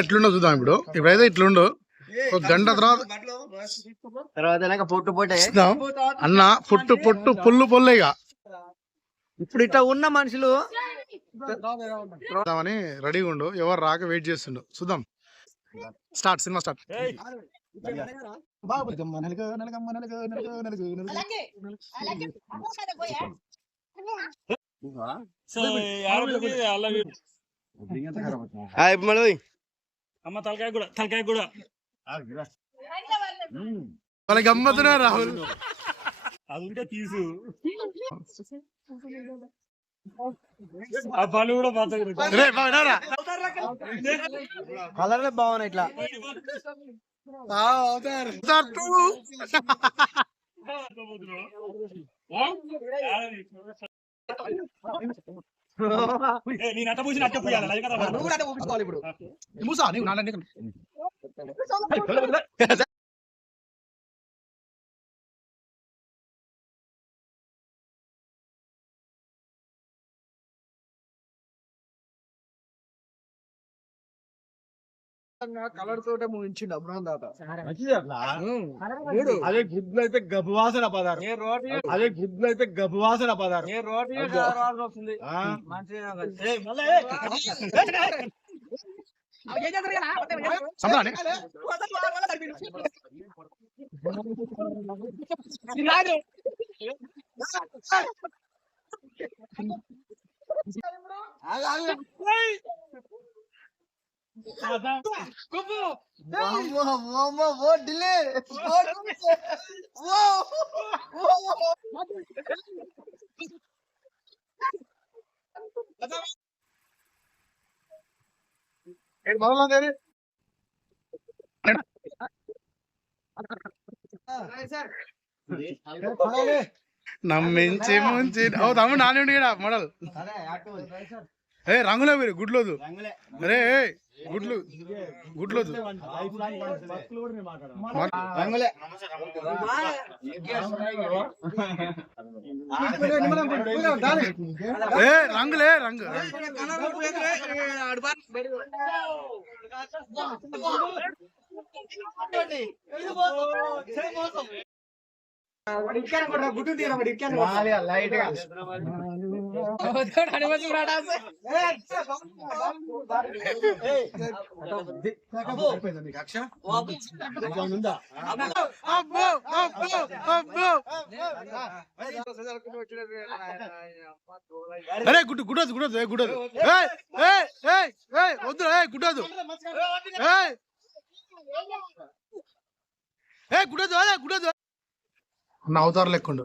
ఎట్లుండో చూద్దాం ఇప్పుడు. ఇప్పుడైతే ఇట్లుండు. ఒక గంట తర్వాత తర్వాత పొట్టు పొట్టే అన్న పొట్టు పొట్టు పొల్లు పొల్లేగా ఇప్పుడు ఇట్లా ఉన్న మనుషులు అని రెడీగా ఉండు. ఎవరు రాక వెయిట్ చేస్తుండు. చూద్దాం. స్టార్ట్ సినిమా స్టార్ట్ మళ్ళీ అమ్మ తలకాయ కూడా తలకాయ కూడా. వాళ్ళ గమ్మతున్నా రాహుల్. అది ఉంటే తీసు. ఆ కూడా కలర్లే బాగున్నాయి ఇట్లా. నేను అట్ట పూసి అట్ట పూయాలి అలాగే కదా నువ్వు కూడా ఊపించుకోవాలి ఇప్పుడు. మూసా నీవు నాన్న కలర్ తోటే ముగించిండు అబ్రహం తాత. అదే గుడ్లు అయితే గబ్బు వాసన పదార్థం అదే గుడ్లు అయితే గబ్బు వాసన పదార్థం రోటీ వస్తుంది. ఆ? முதலாம் தேதி ನಮ್ಮ ಮಿಂಚಿ ಮುಂಚಿ ಹೌದು ಅಮ್ಮ ನಾನು ಹುಡುಗಿಡ ಮಾಡಲ್ ఏ రంగులే మీరు గుడ్లోదు. అరే ఏ, గుడ్లు గుడ్లోదు. రంగులే. ఏ రంగులే రంగు. లైట్గా అబ్బో అబ్బో అబ్బో అరే గుడ్డు గుడదు గుడదు ఏ వద్దు గుడ్డదు. ఏ. అదే నా అవతారం లెక్కుండు.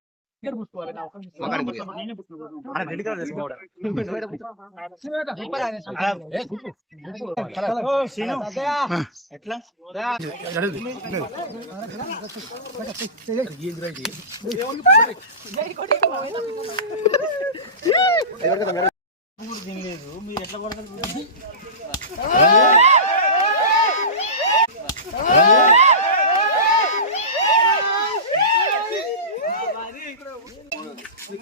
జరగదు. మీరు ఎట్లా కొడతారు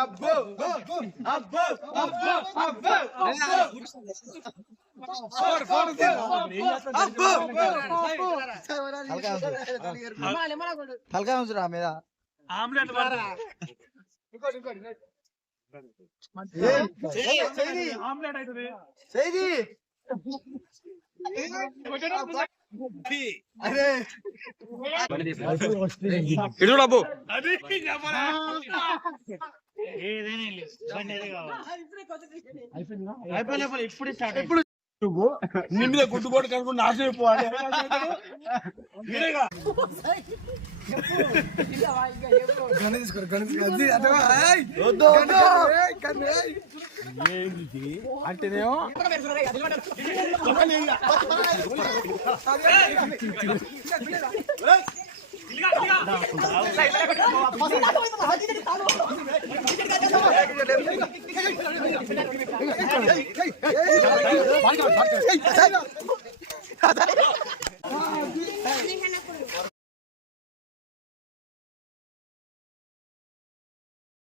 అబ్బో అబ్బో అబ్బో అబ్బో అబ్బో. తలకాయ ఉంచురా మీద. ఆమ్లెట్ ఆమ్లెట్ అవుతుంది. ఇడు డబ్బు ఇప్పుడు ఇప్పుడు నీ మీద గుడ్డు కనుక్కుని నాశనం అయిపోవాలి. అంటేనేమో ハハハハ!